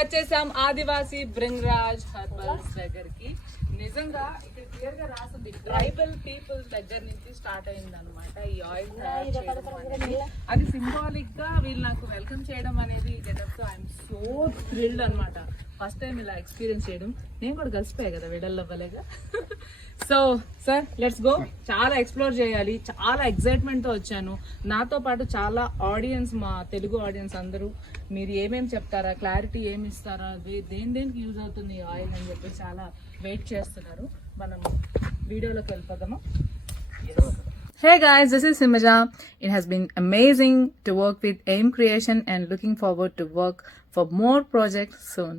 వచ్చేసాం ఆదివాసీ బ్రింగ్రాజ్ హర్బల్స్ దగ్గరికి. నిజంగా ఇక్కడ క్లియర్ గా రాసింది ట్రైబల్ పీపుల్స్ దగ్గర నుంచి స్టార్ట్ అయింది అనమాట ఈ ఆయిల్ తయారు చేయడం అనేది. అది సింబాలిక్ గా వీళ్ళు నాకు వెల్కమ్ చేయడం అనేది గెటప్ ఐఎమ్ సో థ్రిల్డ్ అనమాట. ఫస్ట్ టైం ఇలా ఎక్స్పీరియన్స్ చేయడం. నేను కూడా కలిసిపోయా కదా విడల్ అవ్వలేగా. So sir let's go. చాలా ఎక్స్ప్లోర్ చేయాలి, చాలా ఎక్సైట్మెంట్ తో వచ్చాను. నాతో పాటు చాలా ఆడియన్స్, మా తెలుగు ఆడియన్స్ అందరూ మీరు ఏమేమి చెప్తారా, క్లారిటీ ఏమి ఇస్తారా, దేనికి యూజ్ అవుతుంది ఈ ఆయిల్ అని చెప్పి చాలా వెయిట్ చేస్తున్నారు. మనం వీడియోలోకి వెళ్ళిపోదామా? Hey guys, this is Simaja. It has been amazing to work with AIM Creation and looking forward to work for more projects soon.